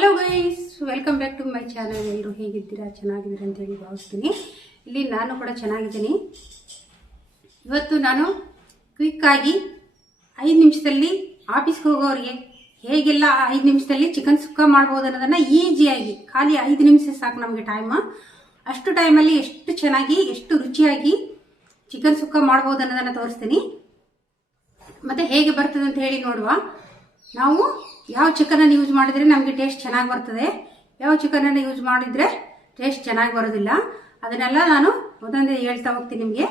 Hello guys, welcome back to my channel. ಎಲ್ಲರೂ ಹೇಗಿದ್ದೀರಾ? ಚೆನ್ನಾಗಿದ್ದೀರಾ ಅಂತ ಹೇಳಿ ಭಾವಿಸ್ತೀನಿ. ಇಲ್ಲಿ ನಾನು ಕೂಡ ಚೆನ್ನಾಗಿದ್ದೀನಿ. ಇವತ್ತು ನಾನು ಕ್ವಿಕ್ ಆಗಿ 5 ನಿಮಿಷದಲ್ಲಿ ಆಫೀಸ್ಗೆ ಹೋಗೋರಿಗೆ ಹೇಗೆಲ್ಲ 5 ನಿಮಿಷದಲ್ಲಿ ಚಿಕನ್ ಸುಕ್ಕ ಮಾಡ್ಬೋದು ಅನ್ನೋದನ್ನ ಈಸಿಯಾಗಿ, ಖಾಲಿ 5 ನಿಮಿಷ ಸಾಕು ನಮಗೆ ಟೈಮ್. ಅಷ್ಟು ಟೈಮಲ್ಲಿ ಎಷ್ಟು ಚೆನ್ನಾಗಿ, ಎಷ್ಟು ರುಚಿಯಾಗಿ ಚಿಕನ್ ಸುಕ್ಕ ಮಾಡ್ಬೋದು ಅನ್ನೋದನ್ನ ತೋರಿಸ್ತೀನಿ. ಮತ್ತೆ ಹೇಗೆ ಬರ್ತದೆ ಅಂತ ಹೇಳಿ ನೋಡುವ. ನಾವು ಯಾವ ಚಿಕನನ್ನು ಯೂಸ್ ಮಾಡಿದರೆ ನಮಗೆ ಟೇಸ್ಟ್ ಚೆನ್ನಾಗಿ ಬರ್ತದೆ, ಯಾವ ಚಿಕನನ್ನು ಯೂಸ್ ಮಾಡಿದರೆ ಟೇಸ್ಟ್ ಚೆನ್ನಾಗಿ ಬರೋದಿಲ್ಲ, ಅದನ್ನೆಲ್ಲ ನಾನು ಒಂದೊಂದೇ ಹೇಳ್ತಾ ಹೋಗ್ತೀನಿ ನಿಮಗೆ.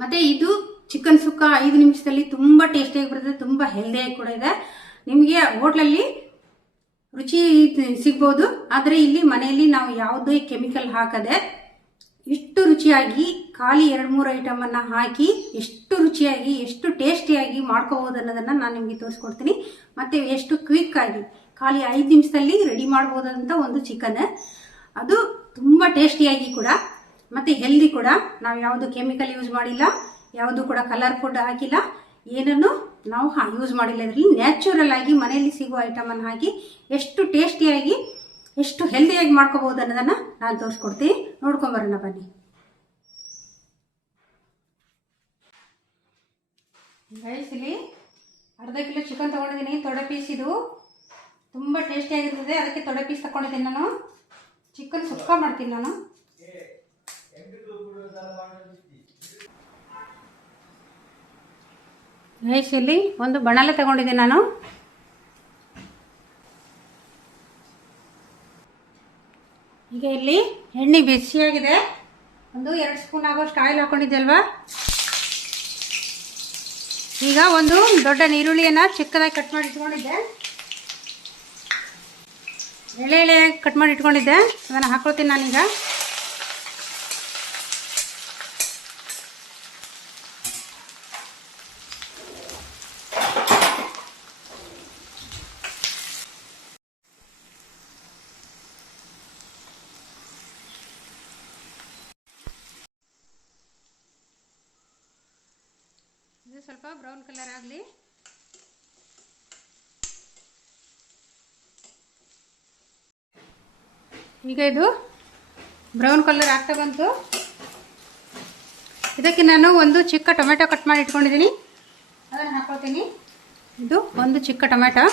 ಮತ್ತು ಇದು ಚಿಕನ್ ಸುಕ್ಕ 5 ನಿಮಿಷದಲ್ಲಿ ತುಂಬ ಟೇಸ್ಟಿಯಾಗಿ ಬರ್ತದೆ, ತುಂಬ ಹೆಲ್ದಿಯಾಗಿ ಕೂಡ ಇದೆ. ನಿಮಗೆ ಹೋಟ್ಲಲ್ಲಿ ರುಚಿ ಸಿಗ್ಬೋದು, ಆದರೆ ಇಲ್ಲಿ ಮನೆಯಲ್ಲಿ ನಾವು ಯಾವುದೇ ಕೆಮಿಕಲ್ ಹಾಕದೆ ಇಷ್ಟು ರುಚಿಯಾಗಿ ಖಾಲಿ 2-3 ಐಟಮನ್ನು ಹಾಕಿ ಎಷ್ಟು ರುಚಿಯಾಗಿ, ಎಷ್ಟು ಟೇಸ್ಟಿಯಾಗಿ ಮಾಡ್ಕೋಬೋದು ಅನ್ನೋದನ್ನು ನಾನು ನಿಮಗೆ ತೋರಿಸ್ಕೊಡ್ತೀನಿ. ಮತ್ತು ಎಷ್ಟು ಕ್ವಿಕ್ ಆಗಿ ಖಾಲಿ 5 ನಿಮಿಷದಲ್ಲಿ ರೆಡಿ ಮಾಡ್ಬೋದಂತ ಒಂದು ಚಿಕನ್. ಅದು ತುಂಬ ಟೇಸ್ಟಿಯಾಗಿ ಕೂಡ ಮತ್ತು ಹೆಲ್ದಿ ಕೂಡ. ನಾವು ಯಾವುದು ಕೆಮಿಕಲ್ ಯೂಸ್ ಮಾಡಿಲ್ಲ, ಯಾವುದು ಕೂಡ ಕಲರ್ ಫುಡ್ ಹಾಕಿಲ್ಲ, ಏನನ್ನು ನಾವು ಯೂಸ್ ಮಾಡಿಲ್ಲ. ಇದರಲ್ಲಿ ನ್ಯಾಚುರಲ್ ಆಗಿ ಮನೆಯಲ್ಲಿ ಸಿಗುವ ಐಟಮನ್ನು ಹಾಕಿ ಎಷ್ಟು ಟೇಸ್ಟಿಯಾಗಿ, ಎಷ್ಟು ಹೆಲ್ದಿಯಾಗಿ ಮಾಡ್ಕೋಬಹುದು ಅನ್ನೋದನ್ನ ನಾನು ತೋರಿಸ್ಕೊಡ್ತೀನಿ. ನೋಡ್ಕೊಂಬರೋಣ ಬನ್ನಿ. ಇಲ್ಲಿ ಅರ್ಧ ಕಿಲೋ ಚಿಕನ್ ತಗೊಂಡಿದ್ದೀನಿ. ತೊಡೆ ಪೀಸ್ ಇದು ತುಂಬ ಟೇಸ್ಟಿಯಾಗಿರ್ತದೆ, ಅದಕ್ಕೆ ತೊಡೆ ಪೀಸ್ ತಗೊಂಡಿದ್ದೀನಿ. ನಾನು ಚಿಕನ್ ಸುಕ್ಕ ಮಾಡ್ತೀನಿ. ನಾನು ಇಲ್ಲಿ ಒಂದು ಬಣಲೆ ತಗೊಂಡಿದ್ದೀನಿ. ನಾನು ಈಗ ಇಲ್ಲಿ ಎಣ್ಣೆ ಬಿಸಿಯಾಗಿದೆ. ಒಂದು 2 ಸ್ಪೂನ್ ಆಗೋಷ್ಟು ಆಯಿಲ್ ಹಾಕೊಂಡಿದ್ದೆ ಅಲ್ವಾ. ಈಗ ಒಂದು ದೊಡ್ಡ ಈರುಳ್ಳಿಯನ್ನು ಚಿಕ್ಕದಾಗಿ ಕಟ್ ಮಾಡಿ ಇಟ್ಕೊಂಡಿದ್ದೆ, ಎಳೆ ಎಳೆಯಾಗಿ ಕಟ್ ಮಾಡಿ ಇಟ್ಕೊಂಡಿದ್ದೆ, ಅದನ್ನು ಹಾಕೊಳ್ತೀನಿ ನಾನೀಗ. ಇದು ಸ್ವಲ್ಪ ಬ್ರೌನ್ ಕಲರ್ ಆಗಲಿ. ಈಗ ಇದು ಬ್ರೌನ್ ಕಲರ್ ಆಗ್ತಾ ಬಂತು. ಇದಕ್ಕೆ ನಾನು ಒಂದು ಚಿಕ್ಕ ಟೊಮೆಟೊ ಕಟ್ ಮಾಡಿ ಇಟ್ಕೊಂಡಿದ್ದೀನಿ, ಅದನ್ನು ಹಾಕೊಳ್ತೀನಿ. ಇದು ಒಂದು ಚಿಕ್ಕ ಟೊಮೆಟೊ.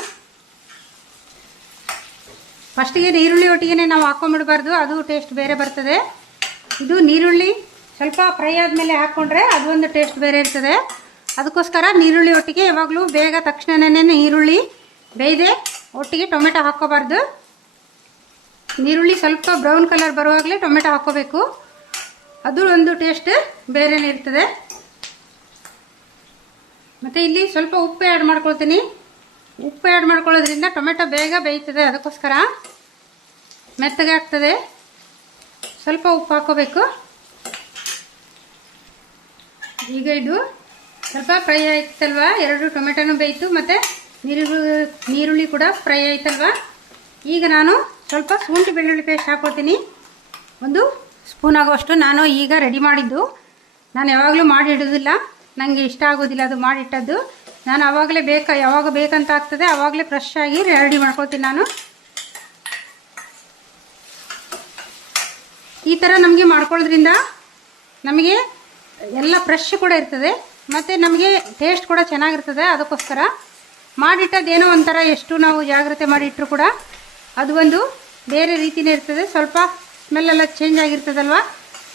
ಫಸ್ಟಿಗೆ ಈರುಳ್ಳಿ ಒಟ್ಟಿಗೆ ನಾವು ಹಾಕೊಂಡ್ಬಿಡಬಾರ್ದು, ಅದು ಟೇಸ್ಟ್ ಬೇರೆ ಬರ್ತದೆ. ಇದು ನೀರುಳ್ಳಿ ಸ್ವಲ್ಪ ಫ್ರೈ ಆದಮೇಲೆ ಹಾಕ್ಕೊಂಡ್ರೆ ಅದು ಒಂದು ಟೇಸ್ಟ್ ಬೇರೆ ಇರ್ತದೆ. ಅದಕ್ಕೋಸ್ಕರ ನೀರುಳ್ಳಿ ಒಟ್ಟಿಗೆ ಯಾವಾಗಲೂ ಬೇಗ ತಕ್ಷಣನೇ ಈರುಳ್ಳಿ ಬೇಯ್ದೆ ಒಟ್ಟಿಗೆ ಟೊಮೆಟೊ ಹಾಕ್ಕೋಬಾರ್ದು. ನೀರುಳ್ಳಿ ಸ್ವಲ್ಪ ಬ್ರೌನ್ ಕಲರ್ ಬರುವಾಗಲೇ ಟೊಮೆಟೊ ಹಾಕ್ಕೋಬೇಕು, ಅದು ಒಂದು ಟೇಸ್ಟ್ ಬೇರೆನೇ ಇರ್ತದೆ. ಮತ್ತು ಇಲ್ಲಿ ಸ್ವಲ್ಪ ಉಪ್ಪು ಆ್ಯಡ್ ಮಾಡ್ಕೊಳ್ತೀನಿ. ಉಪ್ಪು ಆ್ಯಡ್ ಮಾಡ್ಕೊಳ್ಳೋದ್ರಿಂದ ಟೊಮೆಟೊ ಬೇಗ ಬೇಯ್ತದೆ, ಅದಕ್ಕೋಸ್ಕರ ಮೆತ್ತಗೆ ಆಗ್ತದೆ. ಸ್ವಲ್ಪ ಉಪ್ಪು ಹಾಕ್ಕೋಬೇಕು. ಈಗ ಇದು ಸ್ವಲ್ಪ ಫ್ರೈ ಆಯ್ತಲ್ವ, 2 ಟೊಮೆಟೊನೂ ಬೇಯಿತು ಮತ್ತು ನೀರುಳ್ಳಿ ಕೂಡ ಫ್ರೈ ಆಯ್ತಲ್ವ. ಈಗ ನಾನು ಸ್ವಲ್ಪ ಶುಂಠಿ ಬೆಳ್ಳುಳ್ಳಿ ಪೇಸ್ಟ್ ಹಾಕ್ಕೊಳ್ತೀನಿ. 1 ಸ್ಪೂನ್ ಆಗುವಷ್ಟು ನಾನು ಈಗ ರೆಡಿ ಮಾಡಿದ್ದು. ನಾನು ಯಾವಾಗಲೂ ಮಾಡಿ ಇಡೋದಿಲ್ಲ, ನನಗೆ ಇಷ್ಟ ಆಗೋದಿಲ್ಲ ಅದು ಮಾಡಿಟ್ಟದ್ದು. ನಾನು ಆವಾಗಲೇ ಯಾವಾಗ ಬೇಕಂತ ಆಗ್ತದೆ ಆವಾಗಲೇ ಫ್ರೆಶ್ ಆಗಿ ರೆಡಿ ಮಾಡ್ಕೊಳ್ತೀನಿ. ನಾನು ಈ ಥರ ನಮಗೆ ಮಾಡ್ಕೊಳ್ಳೋದ್ರಿಂದ ನಮಗೆ ಎಲ್ಲ ಫ್ರೆಶ್ ಕೂಡ ಇರ್ತದೆ ಮತ್ತು ನಮಗೆ ಟೇಸ್ಟ್ ಕೂಡ ಚೆನ್ನಾಗಿರ್ತದೆ. ಅದಕ್ಕೋಸ್ಕರ ಮಾಡಿಟ್ಟದ್ದೇನೋ ಒಂಥರ ಎಷ್ಟು ನಾವು ಜಾಗ್ರತೆ ಮಾಡಿ ಇಟ್ಟರು ಕೂಡ ಅದು ಒಂದು ಬೇರೆ ರೀತಿಯೇ ಇರ್ತದೆ, ಸ್ವಲ್ಪ ಸ್ಮೆಲ್ಲೆಲ್ಲ ಚೇಂಜ್ ಆಗಿರ್ತದಲ್ವ.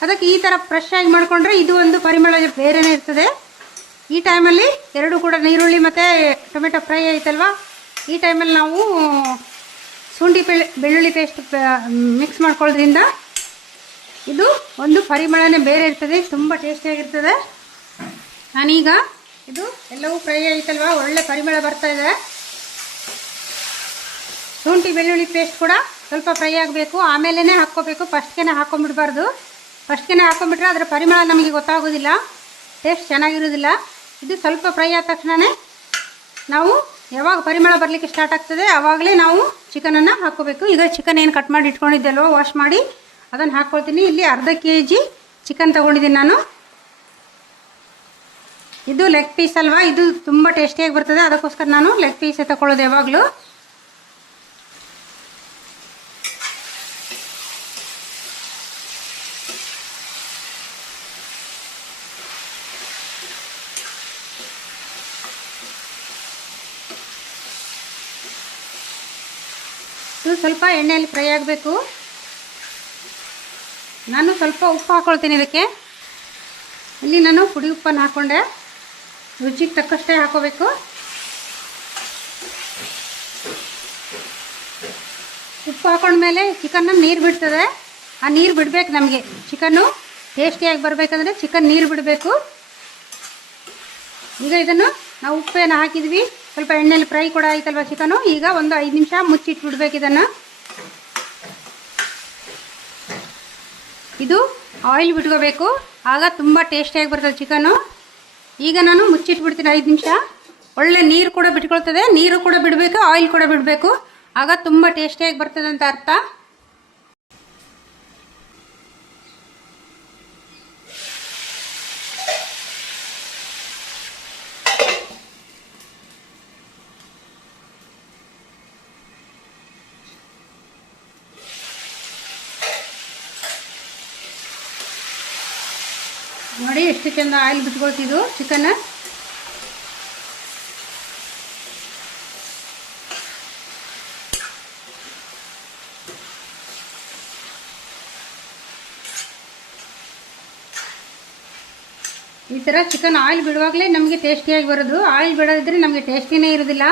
ಅದಕ್ಕೆ ಈ ಥರ ಫ್ರೆಶ್ ಆಗಿ ಮಾಡಿಕೊಂಡ್ರೆ ಇದು ಒಂದು ಪರಿಮಳ ಬೇರೆಯೇ ಇರ್ತದೆ. ಈ ಟೈಮಲ್ಲಿ 2 ಕೂಡ ನೀರುಳ್ಳಿ ಮತ್ತು ಟೊಮೆಟೊ ಫ್ರೈ ಆಯ್ತಲ್ವ, ಈ ಟೈಮಲ್ಲಿ ನಾವು ಶುಂಠಿ ಬೆಳ್ಳುಳ್ಳಿ ಪೇಸ್ಟ್ ಮಿಕ್ಸ್ ಮಾಡ್ಕೊಳ್ಳೋದ್ರಿಂದ ಇದು ಒಂದು ಪರಿಮಳನೇ ಬೇರೆ ಇರ್ತದೆ, ತುಂಬ ಟೇಸ್ಟಿಯಾಗಿರ್ತದೆ. ನಾನೀಗ ಇದು ಎಲ್ಲವೂ ಫ್ರೈ ಆಯ್ತಲ್ವ, ಒಳ್ಳೆ ಪರಿಮಳ ಬರ್ತಾ ಇದೆ. ಶುಂಠಿ ಬೆಳ್ಳುಳ್ಳಿ ಪೇಸ್ಟ್ ಕೂಡ ಸ್ವಲ್ಪ ಫ್ರೈ ಆಗಬೇಕು, ಆಮೇಲೆ ಹಾಕ್ಕೋಬೇಕು. ಫಸ್ಟ್ಗೆ ಹಾಕ್ಕೊಂಬಿಡ್ಬಾರ್ದು. ಫಸ್ಟ್ಗೆ ಹಾಕ್ಕೊಂಬಿಟ್ರೆ ಅದರ ಪರಿಮಳ ನಮಗೆ ಗೊತ್ತಾಗೋದಿಲ್ಲ, ಟೇಸ್ಟ್ ಚೆನ್ನಾಗಿರೋದಿಲ್ಲ. ಇದು ಸ್ವಲ್ಪ ಫ್ರೈ ಆದ ತಕ್ಷಣವೇ ನಾವು ಯಾವಾಗ ಪರಿಮಳ ಬರಲಿಕ್ಕೆ ಸ್ಟಾರ್ಟ್ ಆಗ್ತದೆ ಆವಾಗಲೇ ನಾವು ಚಿಕನನ್ನು ಹಾಕ್ಕೋಬೇಕು. ಈಗ ಚಿಕನ್ ಏನು ಕಟ್ ಮಾಡಿ ಇಟ್ಕೊಂಡಿದ್ದೆಲ್ವ, ವಾಶ್ ಮಾಡಿ ಅದನ್ನು ಹಾಕ್ಕೊಳ್ತೀನಿ. ಇಲ್ಲಿ ಅರ್ಧ kg ಚಿಕನ್ ತೊಗೊಂಡಿದ್ದೀನಿ ನಾನು. ಇದು ಲೆಗ್ ಪೀಸ್ ಅಲ್ವಾ, ಇದು ತುಂಬ ಟೇಸ್ಟಿಯಾಗಿ ಬರ್ತದೆ, ಅದಕ್ಕೋಸ್ಕರ ನಾನು ಲೆಗ್ ಪೀಸೇ ತಗೊಳ್ಳೋದು ಯಾವಾಗಲೂ. ಸ್ವಲ್ಪ ಎಣ್ಣೆಯಲ್ಲಿ ಫ್ರೈ ಆಗಬೇಕು. ನಾನು ಸ್ವಲ್ಪ ಉಪ್ಪು ಹಾಕ್ಕೊಳ್ತೀನಿ ಇದಕ್ಕೆ. ಇಲ್ಲಿ ನಾನು ಪುಡಿ ಉಪ್ಪನ್ನು ಹಾಕ್ಕೊಂಡೆ. ರುಚಿಗೆ ತಕ್ಕಷ್ಟೇ ಹಾಕೋಬೇಕು. ಉಪ್ಪು ಹಾಕೊಂಡ್ಮೇಲೆ ಚಿಕನ್ನ ನೀರು ಬಿಡ್ತದೆ. ಆ ನೀರು ಬಿಡಬೇಕು ನಮಗೆ. ಚಿಕನ್ನು ಟೇಸ್ಟಿಯಾಗಿ ಬರಬೇಕಂದ್ರೆ ಚಿಕನ್ ನೀರು ಬಿಡಬೇಕು. ಈಗ ಇದನ್ನು ನಾವು ಉಪ್ಪೇನು ಹಾಕಿದ್ವಿ, ಸ್ವಲ್ಪ ಎಣ್ಣೆಯಲ್ಲಿ ಫ್ರೈ ಕೂಡ ಆಯ್ತಲ್ವ ಚಿಕನು. ಈಗ ಒಂದು 5 ನಿಮಿಷ ಮುಚ್ಚಿಟ್ಬಿಡ್ಬೇಕು ಇದನ್ನು. ಇದು ಆಯಿಲ್ ಬಿಟ್ಕೋಬೇಕು, ಆಗ ತುಂಬ ಟೇಸ್ಟಿಯಾಗಿ ಬರ್ತದೆ ಚಿಕನ್ನು. ಈಗ ನಾನು ಮುಚ್ಚಿಟ್ಬಿಡ್ತೀನಿ 5 ನಿಮಿಷ. ಒಳ್ಳೆ ನೀರು ಕೂಡ ಬಿಟ್ಕೊಳ್ತದೆ. ನೀರು ಕೂಡ ಬಿಡಬೇಕು, ಆಯಿಲ್ ಕೂಡ ಬಿಡಬೇಕು, ಆಗ ತುಂಬ ಟೇಸ್ಟಿಯಾಗಿ ಬರ್ತದೆ ಅಂತ ಅರ್ಥ. ನೋಡಿ ಎಷ್ಟು ಚಂದ ಆಯಿಲ್ ಬಿಟ್ಕೊಳ್ತಿದ್ದು ಚಿಕನ್. ಈ ಥರ ಚಿಕನ್ ಆಯಿಲ್ ಬಿಡುವಾಗಲೇ ನಮಗೆ ಟೇಸ್ಟಿಯಾಗಿ ಬರೋದು. ಆಯಿಲ್ ಬಿಡೋದಿದ್ರೆ ನಮಗೆ ಟೇಸ್ಟಿನೇ ಇರೋದಿಲ್ಲ,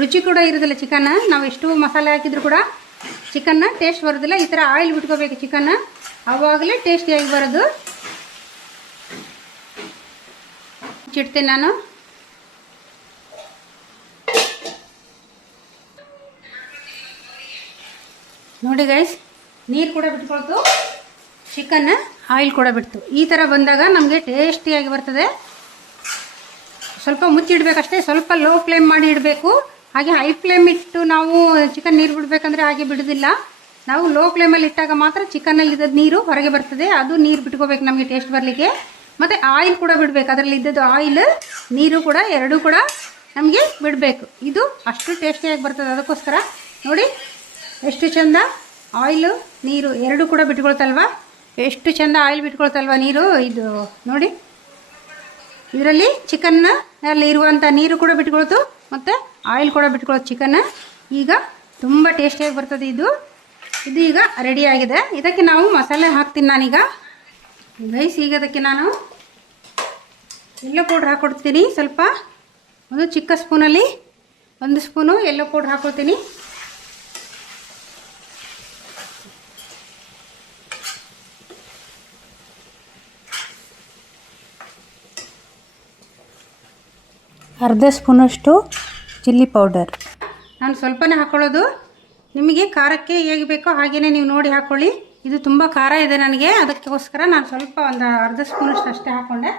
ರುಚಿ ಕೂಡ ಇರೋದಿಲ್ಲ ಚಿಕನ್. ನಾವು ಎಷ್ಟು ಮಸಾಲೆ ಹಾಕಿದ್ರು ಕೂಡ ಚಿಕನ್ನ ಟೇಸ್ಟ್ ಬರೋದಿಲ್ಲ. ಈ ಥರ ಆಯಿಲ್ ಬಿಟ್ಕೋಬೇಕು ಚಿಕನ್ನ, ಆವಾಗಲೇ ಟೇಸ್ಟಿಯಾಗಿ ಬರೋದು. ಚಿಡ್ತೇನೆ ನಾನು. ನೋಡಿ ಗೈಸ್, ನೀರು ಕೂಡ ಬಿಟ್ಕೊಳ್ತು, ಚಿಕನ್ ಆಯಿಲ್ ಕೂಡ ಬಿಡ್ತು. ಈ ಥರ ಬಂದಾಗ ನಮಗೆ ಟೇಸ್ಟಿಯಾಗಿ ಬರ್ತದೆ. ಸ್ವಲ್ಪ ಮುಚ್ಚಿಡ್ಬೇಕಷ್ಟೇ, ಸ್ವಲ್ಪ ಲೋ ಫ್ಲೇಮ್ ಮಾಡಿ ಇಡಬೇಕು. ಹಾಗೆ ಹೈ ಫ್ಲೇಮ್ ಇಟ್ಟು ನಾವು ಚಿಕನ್ ನೀರು ಬಿಡಬೇಕಂದ್ರೆ ಹಾಗೆ ಬಿಡೋದಿಲ್ಲ. ನಾವು ಲೋ ಫ್ಲೇಮಲ್ಲಿ ಇಟ್ಟಾಗ ಮಾತ್ರ ಚಿಕನ್ನಲ್ಲಿ ಇದ್ದದ್ದು ನೀರು ಹೊರಗೆ ಬರ್ತದೆ. ಅದು ನೀರು ಬಿಟ್ಕೋಬೇಕು ನಮಗೆ ಟೇಸ್ಟ್ ಬರಲಿಕ್ಕೆ. ಮತ್ತು ಆಯಿಲ್ ಕೂಡ ಬಿಡಬೇಕು, ಅದರಲ್ಲಿ ಇದ್ದದ್ದು ಆಯಿಲ್ ನೀರು ಕೂಡ ಎರಡೂ ಕೂಡ ನಮಗೆ ಬಿಡಬೇಕು. ಇದು ಅಷ್ಟು ಟೇಸ್ಟಿಯಾಗಿ ಬರ್ತದೆ. ಅದಕ್ಕೋಸ್ಕರ ನೋಡಿ ಎಷ್ಟು ಚೆಂದ ಆಯಿಲು ನೀರು ಎರಡೂ ಕೂಡ ಬಿಟ್ಕೊಳ್ತಲ್ವ, ಎಷ್ಟು ಚೆಂದ ಆಯಿಲ್ ಬಿಟ್ಕೊಳ್ತಲ್ವ ನೀರು. ಇದು ನೋಡಿ, ಇದರಲ್ಲಿ ಚಿಕನ್ನಲ್ಲಿ ಇರುವಂಥ ನೀರು ಕೂಡ ಬಿಟ್ಕೊಳ್ತು ಮತ್ತು ಆಯಿಲ್ ಕೂಡ ಬಿಟ್ಕೊಳ್ತು ಚಿಕನ್. ಈಗ ತುಂಬ ಟೇಸ್ಟಿಯಾಗಿ ಬರ್ತದೆ ಇದು ಈಗ ರೆಡಿಯಾಗಿದೆ. ಇದಕ್ಕೆ ನಾವು ಮಸಾಲೆ ಹಾಕ್ತೀನಿ ನಾನೀಗ ಗೈಸ್. ಈಗ ಅದಕ್ಕೆ ನಾನು ಯೆಲ್ಲೋ ಪೌಡ್ರ್ ಹಾಕ್ಕೊಡ್ತೀನಿ. ಸ್ವಲ್ಪ ಒಂದು ಚಿಕ್ಕ ಸ್ಪೂನಲ್ಲಿ 1 ಸ್ಪೂನು ಯೆಲ್ಲೋ ಪೌಡ್ರ್ ಹಾಕ್ಕೊಳ್ತೀನಿ. ಅರ್ಧ ಸ್ಪೂನಷ್ಟು ಚಿಲ್ಲಿ ಪೌಡರ್. ನಾನು ಸ್ವಲ್ಪನೇ ಹಾಕ್ಕೊಳ್ಳೋದು. ನಿಮಗೆ ಖಾರಕ್ಕೆ ಹೇಗೆ ಬೇಕೋ ಹಾಗೆಯೇ ನೀವು ನೋಡಿ ಹಾಕ್ಕೊಳ್ಳಿ. ಇದು ತುಂಬ ಖಾರ ಇದೆ ನನಗೆ, ಅದಕ್ಕೋಸ್ಕರ ನಾನು ಸ್ವಲ್ಪ ಒಂದು ಅರ್ಧ ಸ್ಪೂನಷ್ಟು ಅಷ್ಟೇ ಹಾಕ್ಕೊಂಡೆ.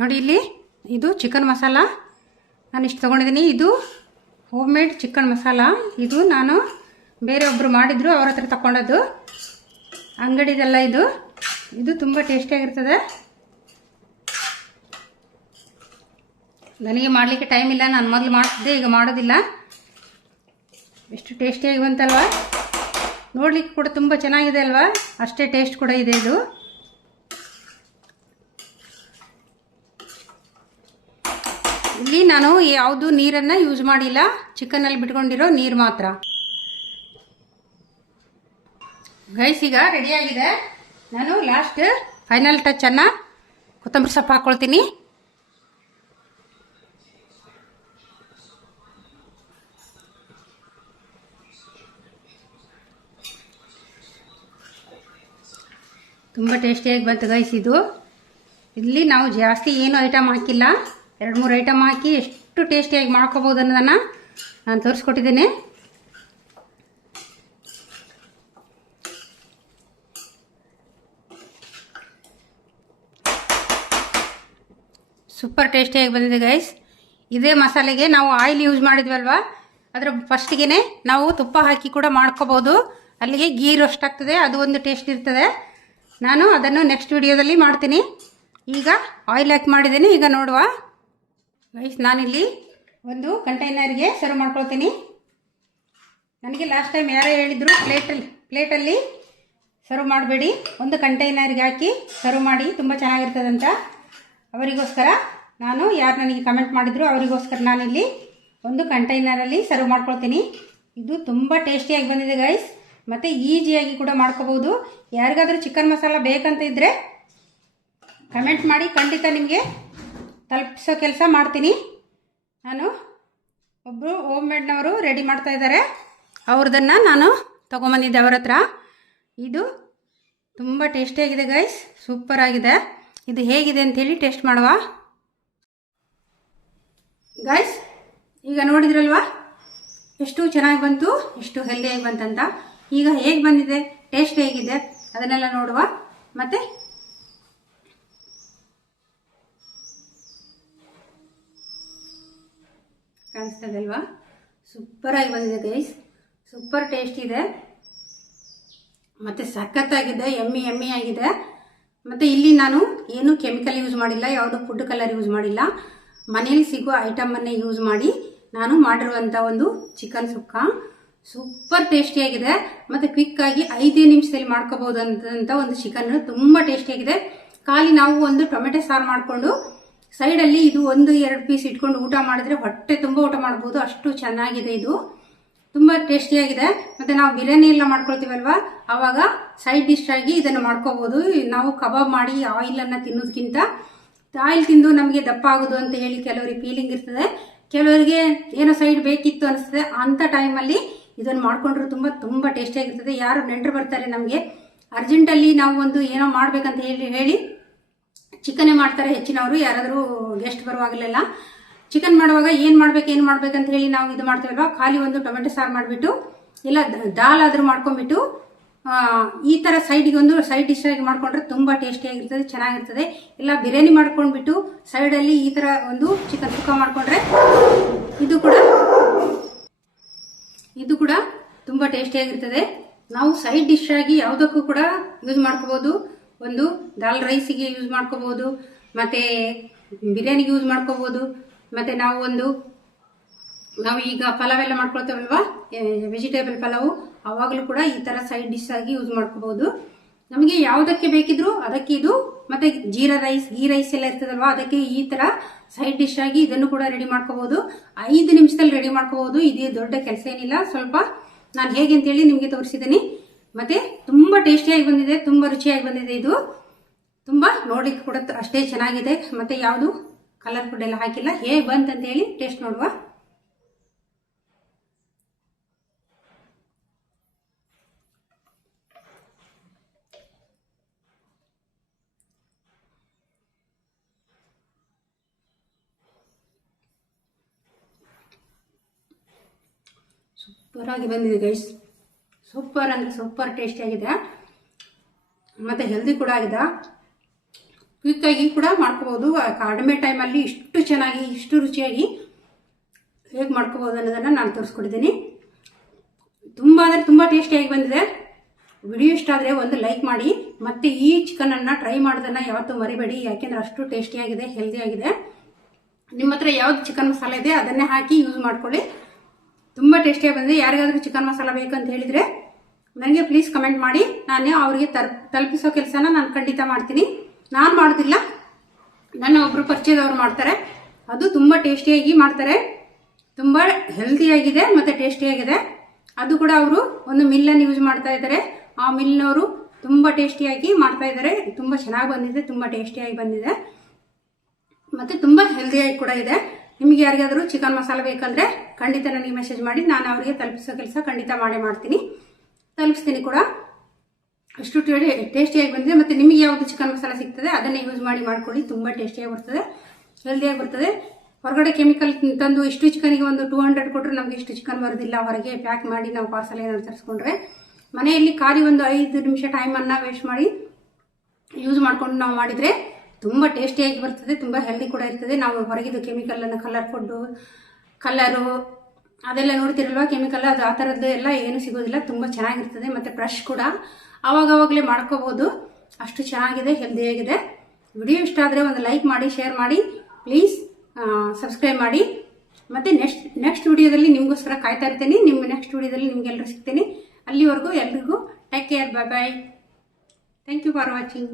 ನೋಡಿ ಇಲ್ಲಿ ಇದು ಚಿಕನ್ ಮಸಾಲ ನಾನು ಇಷ್ಟು ತೊಗೊಂಡಿದ್ದೀನಿ. ಇದು ಹೋಮ್ ಮೇಡ್ ಚಿಕನ್ ಮಸಾಲ. ಇದು ನಾನು ಬೇರೆಯೊಬ್ಬರು ಮಾಡಿದ್ರು, ಅವ್ರ ಹತ್ರ ತಗೊಂಡದ್ದು, ಅಂಗಡಿದೆಲ್ಲ ಇದು. ಇದು ತುಂಬ ಟೇಸ್ಟಿಯಾಗಿರ್ತದೆ. ನನಗೆ ಮಾಡಲಿಕ್ಕೆ ಟೈಮ್ ಇಲ್ಲ, ನಾನು ಮೊದಲು ಮಾಡ್ತಿದ್ದೆ, ಈಗ ಮಾಡೋದಿಲ್ಲ. ಎಷ್ಟು ಟೇಸ್ಟಿಯಾಗಿ ಬಂತಲ್ವ, ನೋಡಲಿಕ್ಕೆ ಕೂಡ ತುಂಬ ಚೆನ್ನಾಗಿದೆ ಅಲ್ವಾ, ಅಷ್ಟೇ ಟೇಸ್ಟ್ ಕೂಡ ಇದೆ ಇದು. ಇಲ್ಲಿ ನಾನು ಯಾವುದು ನೀರನ್ನು ಯೂಸ್ ಮಾಡಿಲ್ಲ, ಚಿಕನ್ನಲ್ಲಿ ಬಿಟ್ಕೊಂಡಿರೋ ನೀರು ಮಾತ್ರ. ಗೈಸ್ ಈಗ ರೆಡಿಯಾಗಿದೆ. ನಾನು ಲಾಸ್ಟ್ ಫೈನಲ್ ಟಚ್ಚನ್ನು ಕೊತ್ತಂಬರಿ ಸೊಪ್ಪು ಹಾಕ್ಕೊಳ್ತೀನಿ. ತುಂಬ ಟೇಸ್ಟಿಯಾಗಿ ಬಂತು ಗೈಸ್ ಇದು. ಇಲ್ಲಿ ನಾವು ಜಾಸ್ತಿ ಏನು ಐಟಮ್ ಹಾಕಿಲ್ಲ, 2-3 ಐಟಮ್ ಹಾಕಿ ಎಷ್ಟು ಟೇಸ್ಟಿಯಾಗಿ ಮಾಡ್ಕೋಬೋದು ಅನ್ನೋದನ್ನು ನಾನು ತೋರಿಸ್ಕೊಟ್ಟಿದ್ದೇನೆ. ಸೂಪರ್ ಟೇಸ್ಟಿಯಾಗಿ ಬಂದಿದೆ ಗೈಸ್. ಇದೇ ಮಸಾಲೆಗೆ ನಾವು ಆಯಿಲ್ ಯೂಸ್ ಮಾಡಿದ್ವಲ್ವ, ಅದರ ಫಸ್ಟಿಗೆ ನಾವು ತುಪ್ಪ ಹಾಕಿ ಕೂಡ ಮಾಡ್ಕೋಬೋದು. ಅಲ್ಲಿಗೆ ಗೀ ರೋಸ್ಟ್ ಆಗ್ತದೆ, ಅದು ಒಂದು ಟೇಸ್ಟ್ ಇರ್ತದೆ. ನಾನು ಅದನ್ನು ನೆಕ್ಸ್ಟ್ ವಿಡಿಯೋದಲ್ಲಿ ಮಾಡ್ತೀನಿ. ಈಗ ಆಯಿಲ್ ಹಾಕಿ ಮಾಡಿದ್ದೀನಿ. ಈಗ ನೋಡುವ ಗೈಸ್, ನಾನಿಲ್ಲಿ ಒಂದು ಕಂಟೈನರ್ಗೆ ಸರ್ವ್ ಮಾಡ್ಕೊಳ್ತೀನಿ. ನನಗೆ ಲಾಸ್ಟ್ ಟೈಮ್ ಯಾರೋ ಹೇಳಿದರು ಪ್ಲೇಟಲ್ಲಿ ಸರ್ವ್ ಮಾಡಬೇಡಿ, ಒಂದು ಕಂಟೈನರ್ಗೆ ಹಾಕಿ ಸರ್ವ್ ಮಾಡಿ, ತುಂಬ ಚೆನ್ನಾಗಿರ್ತದಂತ. ಅವರಿಗೋಸ್ಕರ ನಾನು ಯಾರು ನನಗೆ ಕಮೆಂಟ್ ಮಾಡಿದ್ರು ಅವರಿಗೋಸ್ಕರ ನಾನಿಲ್ಲಿ ಒಂದು ಕಂಟೈನರಲ್ಲಿ ಸರ್ವ್ ಮಾಡ್ಕೊಳ್ತೀನಿ. ಇದು ತುಂಬ ಟೇಸ್ಟಿಯಾಗಿ ಬಂದಿದೆ ಗೈಸ್, ಮತ್ತು ಈಸಿಯಾಗಿ ಕೂಡ ಮಾಡ್ಕೋಬೋದು. ಯಾರಿಗಾದರೂ ಚಿಕನ್ ಮಸಾಲ ಬೇಕಂತ ಇದ್ದರೆ ಕಮೆಂಟ್ ಮಾಡಿ, ಖಂಡಿತ ನಿಮಗೆ ತಲುಪಿಸೋ ಕೆಲಸ ಮಾಡ್ತೀನಿ. ನಾನು ಒಬ್ಬರು ಹೋಮ್ ಮೇಡ್ನವರು ರೆಡಿ ಮಾಡ್ತಾ ಇದ್ದಾರೆ, ಅವ್ರದನ್ನು ನಾನು ತೊಗೊಂಬಂದಿದ್ದೆ ಅವರ ಹತ್ರ. ಇದು ತುಂಬ ಟೇಸ್ಟಿಯಾಗಿದೆ ಗೈಸ್, ಸೂಪರ್ ಆಗಿದೆ. ಇದು ಹೇಗಿದೆ ಅಂಥೇಳಿ ಟೇಸ್ಟ್ ಮಾಡುವ ಗೈಸ್. ಈಗ ನೋಡಿದ್ರಲ್ವಾ ಎಷ್ಟು ಚೆನ್ನಾಗಿ ಬಂತು, ಎಷ್ಟು ಹೆಲ್ದಿಯಾಗಿ ಬಂತಂತ. ಈಗ ಹೇಗೆ ಬಂದಿದೆ, ಟೇಸ್ಟ್ ಹೇಗಿದೆ ಅದನ್ನೆಲ್ಲ ನೋಡುವ. ಮತ್ತು ಕಾಣಿಸ್ತದೆ ಅಲ್ವಾ, ಸೂಪರಾಗಿ ಬಂದಿದೆ ಗೈಸ್, ಸೂಪರ್ ಟೇಸ್ಟ್ ಇದೆ ಮತ್ತು ಸಖತ್ತಾಗಿದೆ, ಎಮ್ಮಿ ಆಗಿದೆ. ಮತ್ತು ಇಲ್ಲಿ ನಾನು ಏನು ಕೆಮಿಕಲ್ ಯೂಸ್ ಮಾಡಿಲ್ಲ, ಯಾವುದು ಫುಡ್ ಕಲರ್ ಯೂಸ್ ಮಾಡಿಲ್ಲ, ಮನೇಲಿ ಸಿಗುವ ಐಟಮನ್ನೇ ಯೂಸ್ ಮಾಡಿ ನಾನು ಮಾಡಿರುವಂಥ ಒಂದು ಚಿಕನ್ ಸುಕ್ಕ. ಸೂಪರ್ ಟೇಸ್ಟಿಯಾಗಿದೆ ಮತ್ತು ಕ್ವಿಕ್ಕಾಗಿ 5 ನಿಮಿಷದಲ್ಲಿ ಮಾಡ್ಕೋಬೋದು ಅಂತ ಒಂದು ಚಿಕನ್ ತುಂಬ ಟೇಸ್ಟಿಯಾಗಿದೆ. ಖಾಲಿ ನಾವು ಒಂದು ಟೊಮೆಟೊ ಸಾರು ಮಾಡಿಕೊಂಡು ಸೈಡಲ್ಲಿ ಇದು 1-2 ಪೀಸ್ ಇಟ್ಕೊಂಡು ಊಟ ಮಾಡಿದ್ರೆ ಹೊಟ್ಟೆ ತುಂಬ ಊಟ ಮಾಡ್ಬೋದು, ಅಷ್ಟು ಚೆನ್ನಾಗಿದೆ. ಇದು ತುಂಬ ಟೇಸ್ಟಿಯಾಗಿದೆ. ಮತ್ತು ನಾವು ಬಿರಿಯಾನಿ ಎಲ್ಲ ಮಾಡ್ಕೊಳ್ತೀವಲ್ವ, ಆವಾಗ ಸೈಡ್ ಡಿಶ್ ಆಗಿ ಇದನ್ನು ಮಾಡ್ಕೋಬೋದು. ನಾವು ಕಬಾಬ್ ಮಾಡಿ ಆಯಿಲನ್ನು ತಿನ್ನೋದಕ್ಕಿಂತ ಆಯಿಲ್ ತಿಂದು ನಮಗೆ ದಪ್ಪ ಆಗೋದು ಅಂತ ಹೇಳಿ ಕೆಲವರಿಗೆ ಫೀಲಿಂಗ್ ಇರ್ತದೆ, ಕೆಲವರಿಗೆ ಏನೋ ಸೈಡ್ ಬೇಕಿತ್ತು ಅನಿಸ್ತದೆ. ಅಂಥ ಟೈಮಲ್ಲಿ ಇದನ್ನು ಮಾಡಿಕೊಂಡ್ರೆ ತುಂಬ ಟೇಸ್ಟಿಯಾಗಿರ್ತದೆ. ಯಾರು ನೆಂಟರು ಬರ್ತಾರೆ ನಮಗೆ ಅರ್ಜೆಂಟಲ್ಲಿ, ನಾವು ಒಂದು ಏನೋ ಮಾಡ್ಬೇಕಂತ ಹೇಳಿ ಚಿಕನ್ನೇ ಮಾಡ್ತಾರೆ ಹೆಚ್ಚಿನವರು, ಯಾರಾದರೂ ಗೆಸ್ಟ್ ಬರುವಾಗಲೆಲ್ಲ ಚಿಕನ್ ಮಾಡುವಾಗ ಏನು ಮಾಡ್ಬೇಕಂತ ಹೇಳಿ ನಾವು ಇದು ಮಾಡ್ತೀವಲ್ವ, ಖಾಲಿ ಒಂದು ಟೊಮೆಟೊ ಸಾರು ಮಾಡಿಬಿಟ್ಟು ಇಲ್ಲ ದಾಲ್ ಆದರೂ ಮಾಡ್ಕೊಂಡ್ಬಿಟ್ಟು ಈ ಥರ ಸೈಡಿಗೆ ಒಂದು ಸೈಡ್ ಡಿಶ್ ಆಗಿ ಮಾಡಿಕೊಂಡ್ರೆ ತುಂಬ ಟೇಸ್ಟಿಯಾಗಿರ್ತದೆ, ಚೆನ್ನಾಗಿರ್ತದೆ. ಇಲ್ಲ ಬಿರಿಯಾನಿ ಮಾಡ್ಕೊಂಡ್ಬಿಟ್ಟು ಸೈಡಲ್ಲಿ ಈ ಥರ ಒಂದು ಚಿಕನ್ ಸುಕ್ಕ ಮಾಡಿಕೊಂಡ್ರೆ ಇದು ಕೂಡ ತುಂಬ ಟೇಸ್ಟಿಯಾಗಿರ್ತದೆ. ನಾವು ಸೈಡ್ ಡಿಶ್ ಆಗಿ ಯಾವುದಕ್ಕೂ ಕೂಡ ಯೂಸ್ ಮಾಡ್ಕೋಬೋದು. ಒಂದು ದಾಲ್ ರೈಸಿಗೆ ಯೂಸ್ ಮಾಡ್ಕೋಬೋದು, ಮತ್ತು ಬಿರಿಯಾನಿಗೆ ಯೂಸ್ ಮಾಡ್ಕೋಬೋದು. ಮತ್ತು ನಾವು ಈಗ ಪಲಾವ್ ಎಲ್ಲ ಮಾಡ್ಕೊಳ್ತೇವಲ್ವ, ವೆಜಿಟೇಬಲ್ ಪಲಾವು, ಆವಾಗಲೂ ಕೂಡ ಈ ಥರ ಸೈಡ್ ಡಿಶ್ ಆಗಿ ಯೂಸ್ ಮಾಡ್ಕೋಬೋದು. ನಮಗೆ ಯಾವುದಕ್ಕೆ ಬೇಕಿದ್ರು ಅದಕ್ಕೆ ಇದು, ಮತ್ತು ಜೀರಾ ರೈಸ್, ಗೀ ರೈಸ್ ಎಲ್ಲ ಇರ್ತದಲ್ವ, ಅದಕ್ಕೆ ಈ ಥರ ಸೈಡ್ ಡಿಶ್ ಆಗಿ ಇದನ್ನು ಕೂಡ ರೆಡಿ ಮಾಡ್ಕೋಬೋದು. 5 ನಿಮಿಷದಲ್ಲಿ ರೆಡಿ ಮಾಡ್ಕೋಬೋದು. ಇದು ದೊಡ್ಡ ಕೆಲಸ ಏನಿಲ್ಲ, ಸ್ವಲ್ಪ ನಾನು ಹೇಗೆ ಅಂತೇಳಿ ನಿಮಗೆ ತೋರಿಸಿದ್ದೀನಿ. ಮತ್ತು ತುಂಬ ಟೇಸ್ಟಿಯಾಗಿ ಬಂದಿದೆ, ತುಂಬ ರುಚಿಯಾಗಿ ಬಂದಿದೆ. ಇದು ತುಂಬ ನೋಡಲಿಕ್ಕೆ ಕೂಡ ಅಷ್ಟೇ ಚೆನ್ನಾಗಿದೆ, ಮತ್ತು ಯಾವುದು ಕಲರ್ ಫುಡ್ ಎಲ್ಲ ಹಾಕಿಲ್ಲ. ಹೇಗೆ ಬಂತಂತೇಳಿ ಟೇಸ್ಟ್ ನೋಡುವ. ಸೂಪರಾಗಿ ಬಂದಿದೆ ಗೈಸ್, ಸೂಪರ್ ಅಂದರೆ ಸೂಪರ್ ಟೇಸ್ಟಿಯಾಗಿದೆ ಮತ್ತು ಹೆಲ್ದಿ ಕೂಡ ಆಗಿದೆ. ಕ್ವಿಕ್ಕಾಗಿ ಕೂಡ ಮಾಡ್ಕೋಬೋದು. ಕಡಿಮೆ ಟೈಮಲ್ಲಿ ಇಷ್ಟು ಚೆನ್ನಾಗಿ, ಇಷ್ಟು ರುಚಿಯಾಗಿ ಹೇಗೆ ಮಾಡ್ಕೋಬೋದು ಅನ್ನೋದನ್ನು ನಾನು ತೋರಿಸ್ಕೊಟ್ಟಿದ್ದೀನಿ. ತುಂಬ ಅಂದರೆ ತುಂಬ ಟೇಸ್ಟಿಯಾಗಿ ಬಂದಿದೆ. ವಿಡಿಯೋ ಇಷ್ಟ ಆದರೆ ಒಂದು ಲೈಕ್ ಮಾಡಿ, ಮತ್ತು ಈ ಚಿಕನನ್ನು ಟ್ರೈ ಮಾಡೋದನ್ನು ಯಾವತ್ತೂ ಮರಿಬೇಡಿ, ಯಾಕೆಂದರೆ ಅಷ್ಟು ಟೇಸ್ಟಿಯಾಗಿದೆ, ಹೆಲ್ದಿಯಾಗಿದೆ. ನಿಮ್ಮ ಹತ್ರ ಯಾವ್ದು ಚಿಕನ್ ಮಸಾಲೆ ಇದೆ ಅದನ್ನೇ ಹಾಕಿ ಯೂಸ್ ಮಾಡ್ಕೊಳ್ಳಿ, ತುಂಬ ಟೇಸ್ಟಿಯಾಗಿ ಬಂದಿದೆ. ಯಾರಿಗಾದರೂ ಚಿಕನ್ ಮಸಾಲ ಬೇಕಂತ ಹೇಳಿದರೆ ನನಗೆ ಪ್ಲೀಸ್ ಕಮೆಂಟ್ ಮಾಡಿ, ನಾನು ಅವರಿಗೆ ತಲುಪಿಸೋ ಕೆಲಸನ ನಾನು ಖಂಡಿತ ಮಾಡ್ತೀನಿ. ನಾನು ಮಾಡೋದಿಲ್ಲ, ನನ್ನ ಒಬ್ಬರು ಪರಿಚಯದವ್ರು ಮಾಡ್ತಾರೆ, ಅದು ತುಂಬ ಟೇಸ್ಟಿಯಾಗಿ ಮಾಡ್ತಾರೆ, ತುಂಬ ಹೆಲ್ದಿಯಾಗಿದೆ ಮತ್ತು ಟೇಸ್ಟಿಯಾಗಿದೆ. ಅದು ಕೂಡ ಅವರು ಒಂದು ಮಿಲ್ಲನ್ನು ಯೂಸ್ ಮಾಡ್ತಾ ಇದ್ದಾರೆ, ಆ ಮಿಲ್ನವರು ತುಂಬ ಟೇಸ್ಟಿಯಾಗಿ ಮಾಡ್ತಾ ಇದ್ದಾರೆ. ತುಂಬ ಚೆನ್ನಾಗಿ ಬಂದಿದೆ, ತುಂಬ ಟೇಸ್ಟಿಯಾಗಿ ಬಂದಿದೆ ಮತ್ತು ತುಂಬ ಹೆಲ್ದಿಯಾಗಿ ಕೂಡ ಇದೆ. ನಿಮಗೆ ಯಾರಿಗಾದರೂ ಚಿಕನ್ ಮಸಾಲ ಬೇಕಂದರೆ ಖಂಡಿತ ನನಗೆ ಮೆಸೇಜ್ ಮಾಡಿ, ನಾನು ಅವರಿಗೆ ತಲುಪಿಸೋ ಕೆಲಸ ಖಂಡಿತ ಮಾಡ್ತೀನಿ, ತಲುಪಿಸ್ತೀನಿ ಕೂಡ. ಅಷ್ಟು ಟೇಸ್ಟಿಯಾಗಿ ಬಂದಿದೆ. ಮತ್ತು ನಿಮಗೆ ಯಾವುದು ಚಿಕನ್ ಮಸಾಲ ಸಿಗ್ತದೆ ಅದನ್ನೇ ಯೂಸ್ ಮಾಡ್ಕೊಳ್ಳಿ, ತುಂಬ ಟೇಸ್ಟಿಯಾಗಿ ಬರ್ತದೆ, ಹೆಲ್ದಿಯಾಗಿ ಬರ್ತದೆ. ಹೊರಗಡೆ ಕೆಮಿಕಲ್ ತಂದು ಇಷ್ಟು ಚಿಕನಿಗೆ ಒಂದು 200 ಕೊಟ್ಟರೆ ನಮಗೆ ಇಷ್ಟು ಚಿಕನ್ ಬರೋದಿಲ್ಲ. ಹೊರಗೆ ಪ್ಯಾಕ್ ಮಾಡಿ ನಾವು ಪಾರ್ಸಲ್ ಏನಾದ್ರು ತರಿಸ್ಕೊಂಡ್ರೆ, ಮನೆಯಲ್ಲಿ ಖಾಲಿ ಒಂದು 5 ನಿಮಿಷ ಟೈಮನ್ನು ವೇಸ್ಟ್ ಮಾಡಿ ಯೂಸ್ ಮಾಡ್ಕೊಂಡು ನಾವು ಮಾಡಿದರೆ ತುಂಬ ಟೇಸ್ಟಿಯಾಗಿ ಬರ್ತದೆ, ತುಂಬ ಹೆಲ್ದಿ ಕೂಡ ಇರ್ತದೆ. ನಾವು ಹೊರಗಿದ್ದು ಕೆಮಿಕಲನ್ನು, ಕಲರ್ ಫುಡ್ಡು, ಕಲರು ಅದೆಲ್ಲ ನೋಡ್ತಿರಲ್ವಾ ಕೆಮಿಕಲ್, ಅದು ಆ ಥರದ್ದು ಎಲ್ಲ ಏನು ಸಿಗೋದಿಲ್ಲ. ತುಂಬ ಚೆನ್ನಾಗಿರ್ತದೆ ಮತ್ತು ಫ್ರೆಶ್ ಕೂಡ ಆವಾಗಲೇ ಮಾಡ್ಕೋಬೋದು. ಅಷ್ಟು ಚೆನ್ನಾಗಿದೆ, ಹೆಲ್ದಿಯಾಗಿದೆ. ವಿಡಿಯೋ ಇಷ್ಟ ಆದರೆ ಒಂದು ಲೈಕ್ ಮಾಡಿ, ಶೇರ್ ಮಾಡಿ, ಪ್ಲೀಸ್ ಸಬ್ಸ್ಕ್ರೈಬ್ ಮಾಡಿ. ಮತ್ತು ನೆಕ್ಸ್ಟ್ ವಿಡಿಯೋದಲ್ಲಿ ನಿಮಗೋಸ್ಕರ ಕಾಯ್ತಾ ಇರ್ತೀನಿ. ನೆಕ್ಸ್ಟ್ ವಿಡಿಯೋದಲ್ಲಿ ನಿಮಗೆಲ್ಲರೂ ಸಿಗ್ತೀನಿ. ಅಲ್ಲಿವರೆಗೂ ಎಲ್ರಿಗೂ take care, bye bye. Thank you for watching.